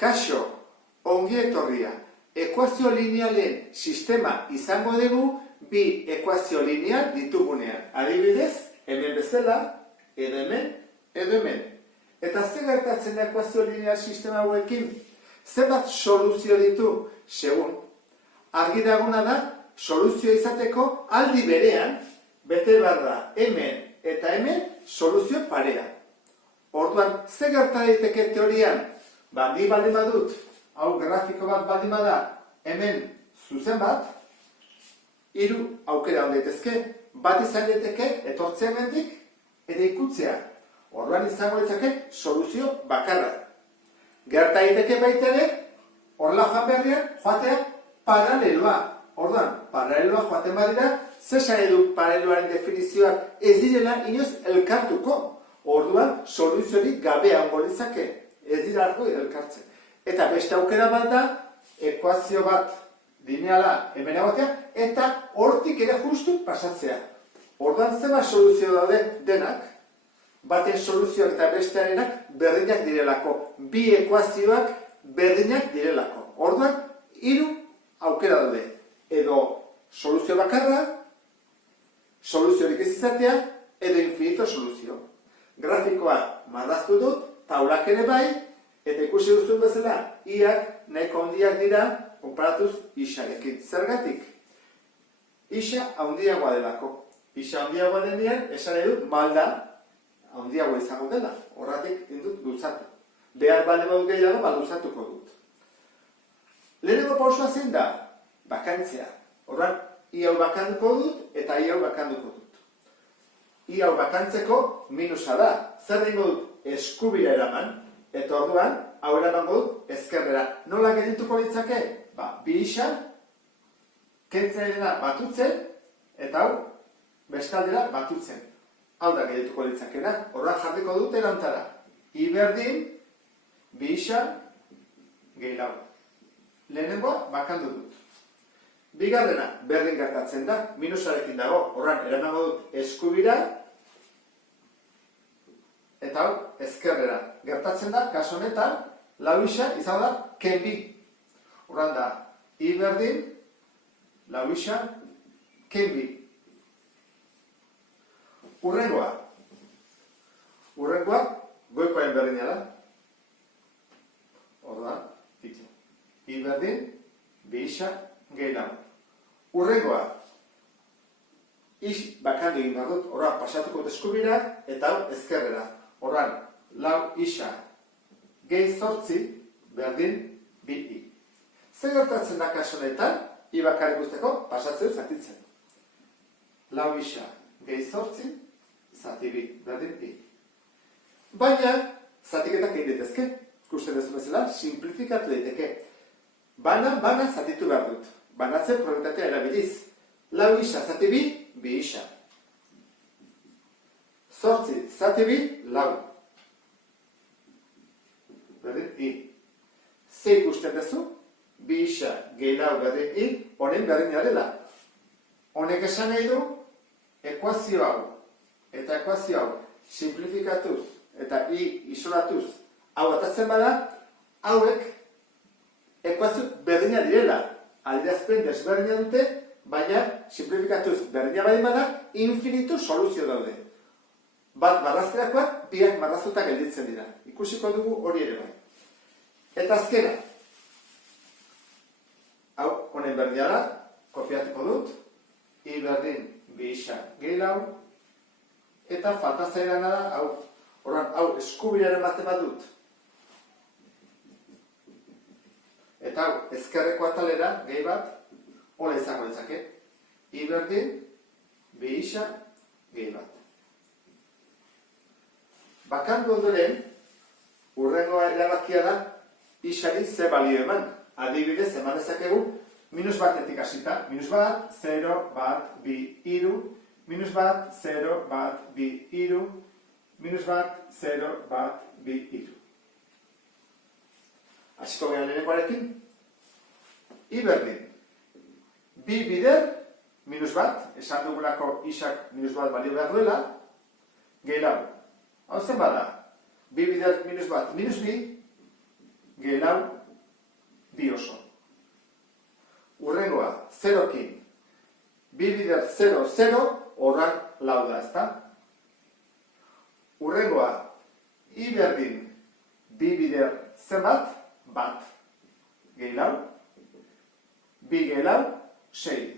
Kaixo, ongi etorria. Ekuazio linealen sistema izango dugu bi ekuazio lineal ditugunean. Adibidez, hemen bezala, edo hemen, edo hemen. Eta ze gertatzen da ekuazio lineal sistema hauekin? Zenbat soluzio ditu? Segun, argi daguna da, soluzio izateko aldi berean, bete behar da hemen eta hemen soluzio parea. Orduan, ze gerta daiteke teorian? Ni baldin badut, hau grafiko bat baldin bada, hemen zuzen bat, hiru aukera hon daitezke, bat izan daiteke etortzea mendik, eta ikutzea. Orduan izango ditzake soluzio bakarra. Gerta daiteke baita ere, horrela joan beharrean, joatea paraleloa. Orduan, paraleloa joaten badira, zesan edu paraleloaren definizioak ez direla inoz elkartuko. Orduan, soluziorik gabea ongo litzake. Ez dira argo elkartzen. Eta beste aukera bat da, ekuazio bat lineala hemen egotea, eta hortik ere justu pasatzea. Orduan, zeba soluzio daude denak, baten soluzioak eta bestearenak berdinak direlako. Bi ekuazioak berdinak direlako. Orduan, hiru aukera daude. Edo soluzio bakarra, soluziorik ez izatea, edo infinito soluzio. Grafikoa marraztu dut, taulak ere bai, eta ikusi duzun bezala, iak nahiko handiak dira, konparatuz isarekin. Zergatik? Isa handiagoa delako. Isa handiagoa denean, esan edut, malda handiagoa izango dela. Horratik indut luzatu. Behar balde badut gehiago, luzatuko dut. Lehenengo pausua zein da? Bakantzea. Horran, i hau bakanduko dut, eta i hau bakanduko dut. I hau bakantzeko minusa da. Zer dingo dut? Eskubira eraman, eta orduan, hau eramango dut ezkerrera. Nola geldituko litzake? Bi isa, kentzera batutzen, eta hau, bestaldera batutzen. Hau da geldituko litzakena, orduan jarriko dut erantara. I berdin, bi isa, gehi lau. Lehenengoa, bakandu dut. Bigarrena, berdin gertatzen da, minusarekin dago, orduan, eramango dut eskubira, eta hau, ezkerrera. Gertatzen da, kaso honetan, lau isa izan da, kenbi. Horran da, i berdin, lau isa, kenbi. Urrengoa. Urrengoa, goikoaren berdina da. Horran, ditu. I berdin, bi isa, gehi lau. Urrengoa. Is bakandu egin behar dut, horran, pasatuko eskubira, eta hau, ezkerrera. Horran, lau isa gehi zortzi berdin bi i. Zer gertatzen da kaso honetan, i bakarrik guzteko pasatzeu zatitzen. Lau isa gehi zortzi, zati bi berdin i. Baina, zatiketak egin daitezke, ikusten duzu bezala, simplifikatu daiteke. Bana zatitu behar dut. Banatzen probabilitatea erabiliz. Lau isa zati bi, bi isa. Zortzi, zati bi, lau. Berdin, i. Ze ikusten duzu, bi isa, gehi lau, berdin, i, honen berdina dela. Honek esan nahi du, ekuazio hau, eta ekuazio hau, simplifikatuz, eta i isolatuz, hau atatzen bada, hauek, ekuazio berdina direla. Adierazpen desberdina dute, baina, simplifikatuz berdina badin bada, infinito soluzio daude. Bat marrazterakoak, biak marraztuta gelditzen dira. Ikusiko dugu hori ere bai. Eta azkena. Hau, honen berdina da, kopiatuko dut. I berdin, bi isa, gehi lau. Eta falta zaidana da, hau. Horran, hau, eskubiraren bate bat dut. Eta hau, ezkerreko atalera, gehi bat, hola izango ditzake. I berdin, bi isa, gehi bat. Bakandu ondoren, urrengoa erabakia da, isari ze balio eman. Adibidez, eman dezakegu, minus batetik hasita. Minus bat, 0, bat, bi, iru. Minus bat, 0, bat, bi, iru. Minus bat, 0, bat, bi, iru. Hasiko gehan lehenengoarekin. I berdin. Bi bider, minus bat, esan dugulako isak minus bat balio behar duela, gehi lau. Hau zen bada, bi bider minus bat, minus bi, gehi lau, bi oso. Urrengoa, 0-kin. Bi bider 0, 0, horran lau da, ezta? Urrengoa, I berdin, bi bider zenbat, bat. Gehi lau, bi gehi lau, 6.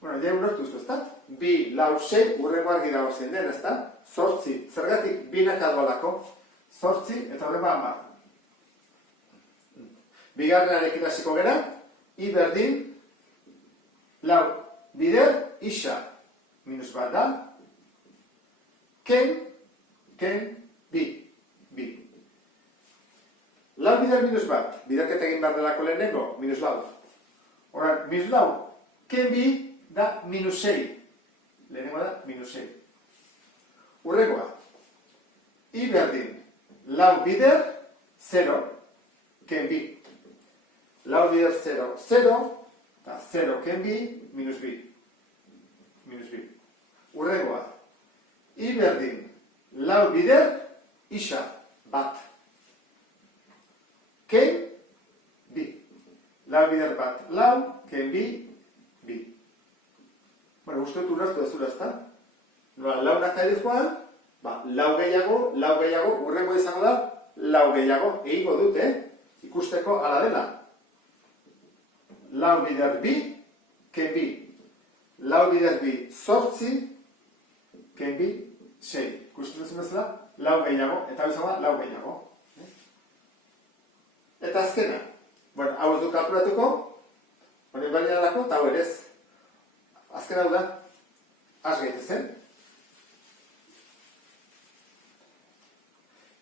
Bueno, ja ulertu zu, ezta? Bi, lau, 6, urrengo argi dago zein den, ezta? 8, zergatik binak adoalako, 8 eta horrema 10. Bigarrenarekin hasiko gera, I berdin, lau, bider, isa, minus bat da, ken, bi. Lau bider minus bat, biderketa egin behar delako lehenengo, minus lau. Horan, minus lau, ken bi da minus 6. Lehenengo da, minus 6. Urrengoa, I berdin, lau bider, 0, ken bi. Lau bider 0, 0, eta 0 ken bi, minus bi. Urrengoa, I berdin, lau bider, isa, bat. Ken, bi. Lau bider bat, lau, ken bi, bi. Bueno, uste dut ulertu ez ezta? Launak ari joan, lau gehiago, urrengo izango da, lau gehiago, egingo dut, ikusteko ala dela. Lau bider bi, ken bi. Lau bider bi, 8, ken bi, 6. Ikusten duzu bezala, lau gehiago, eta bizango da, lau gehiago. Eta azkena, bueno, hau ez du kalkulatuko, hori bali dalako, eta hau ere ez. Azkena hau da, has gaitezen.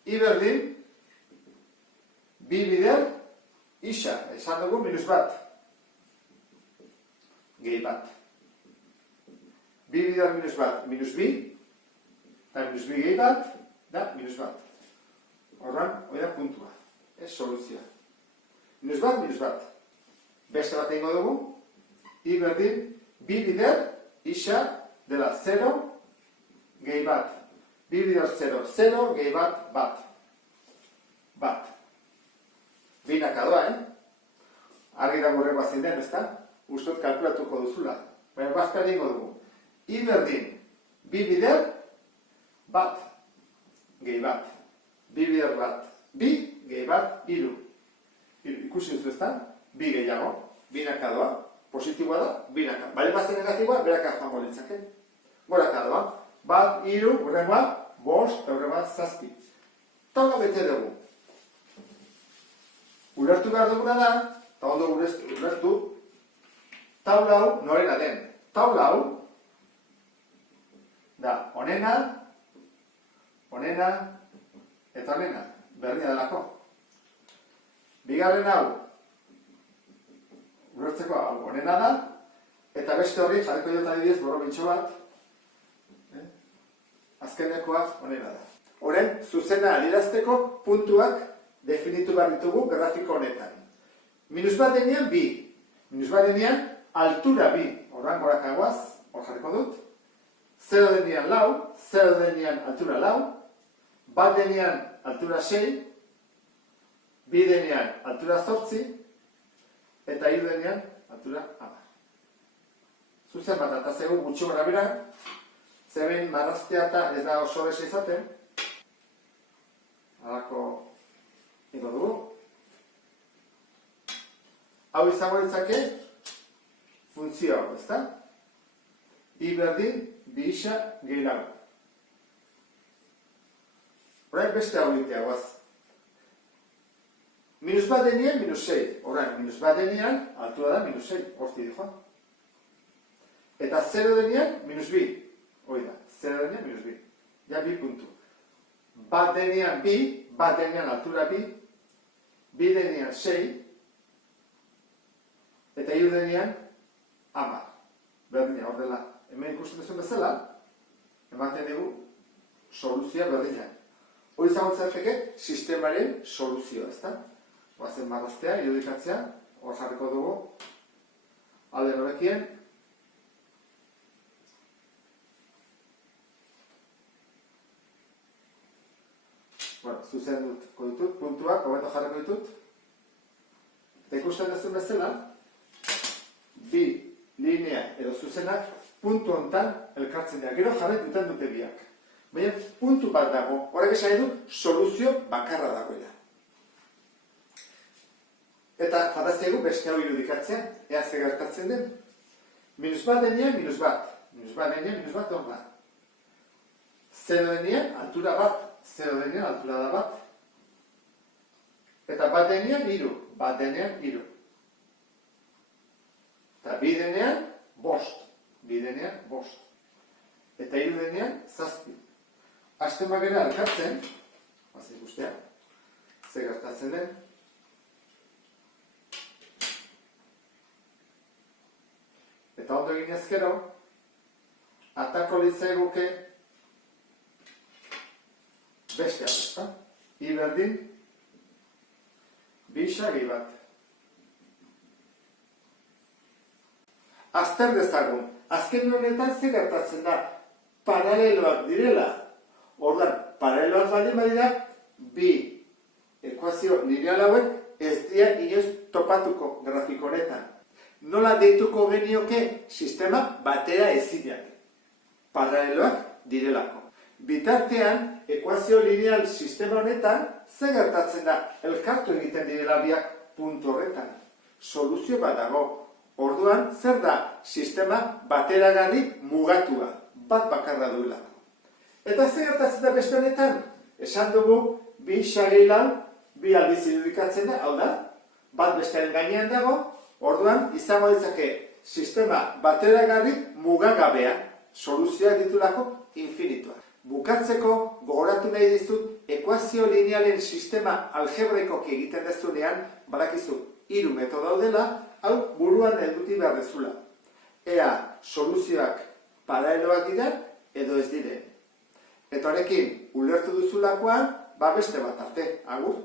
I berdin, bi bider, isa, esan dugu minus bat. Gehi bat. Bi bider minus bat, minus bi, eta minus bi gehi bat, da minus bat. Horran, hori da puntua. Ez soluzioa. Minus bat. Beste bat egingo dugu. I berdin, bi bider, isa, dela 0, gehi bat. Bi bider 0, 0, gehi bat, bat. Bat. Binak adoa, Argi da gurreko zein den, ezta? Ustot kalkulatuko duzula. Baina bazka egingo dugu. I berdin, bi bider, bat. Gehi bat. Bi bider bat. Bi, gehi bat, iru. Ikusi duzu ezta? Bi gehiago. Binaka doa. Positiboa da, binaka. Bale bazte negatiboa, beraka joango litzake. Goraka doa. Bat, iru, urrengoa, bost, eta urrengoa, 7. Taula bete dugu. Ulertu behar duguna da, eta ondo ulertu, taula hau norena den. Taula hau, da, onena, eta onena, berdina delako. Bigarren hau, ulertzeko hau onena da, eta beste hori jarriko dut adibidez borobintxo bat, azkenekoa onena da. Horren, zuzena adierazteko puntuak definitu behar ditugu grafiko honetan. Minus bat denean bi, minus bat denean altura bi, horran gorakagoaz, hor jarriko dut, 0 denean lau, 0 denean altura lau, bat denean altura 6, bi denean altura 8, eta hiru denean altura 10. Zuzen bat, eta zego gutxi gora bera, zeben marraztea eta ez da oso bese izaten, halako ego dugu. Hau izango ditzake funtzio hau, ezta? I berdin, bi isa, gehi lau. Horrein beste hau ditea guaz. Minus bat denean, minus 6. Horrein, minus bat denean, altura da, minus 6. Horti di joan. Eta 0 denean, minus 2. Hoi da, 0 denean, minus 2. Ja, bi puntu. Bat denean, bi, bat denean, altura bi, bi denean, 6, eta hiru denean, 10. Berdina, hor dela. Hemen ikusten duzun bezala, ematen dugu soluzioa berdina. Hori zagontzatzeke sistemaren soluzioa, ezta? Oazen marraztea, irudikatzea, hor jarriko dugu, alde norekien. Bueno, zuzen dut, puntuak, hobeto jarriko ditut. Eta ikusten duzun bezala, bi linea edo zuzenak puntu hontan elkartzen dira. Gero jarret duten dute biak. Baina puntu bat dago, horrek esan du soluzio bakarra dagoela. Eta fantasiago beste hau irudikatzea, ea ze gertatzen den. Minus bat denean, minus bat. Minus bat denean, minus bat hor da. Zero denean, altura bat. Zero denean, altura da bat. Eta bat denean, hiru. Bat denean, hiru. Eta bi denean, bost. Bi denean, bost. Eta hiru denean, zazpi. Hasten bagera elkartzen, bazen ikustea, ze gertatzen den. Eta ondo egin ezkero, atako litzaiguke beste hau, ezta? I berdin, bi sari bat. Azter dezagun, azken honetan ze gertatzen da, paraleloak direla. Ordan, paraleloak baldin badira, bi ekuazio lineal hauek ez dira inoiz topatuko grafiko honetan. Nola deituko genioke sistema batera ezinak. Paraleloak direlako. Bitartean, ekuazio lineal sistema honetan, ze gertatzen da, elkartu egiten direla biak puntu horretan. Soluzio bat dago. Orduan, zer da sistema bateragarri mugatua, bat bakarra duelako. Eta zer gertatzen da beste honetan? Esan dugu, bi sari lau, bi aldiz irudikatzen da, hau da, bat bestearen gainean dago, orduan, izango ditzake sistema bateragarri mugagabea, soluzioak ditulako infinitua. Bukatzeko, gogoratu nahi dizut, ekuazio linealen sistema algebraikoki egiten dezunean, badakizu, 3 metodo daudela, hau buruan helduti behar dezula. Ea soluzioak paraleloak dira edo ez diren. Eta honekin, ulertu duzulakoan, beste bat arte, agur.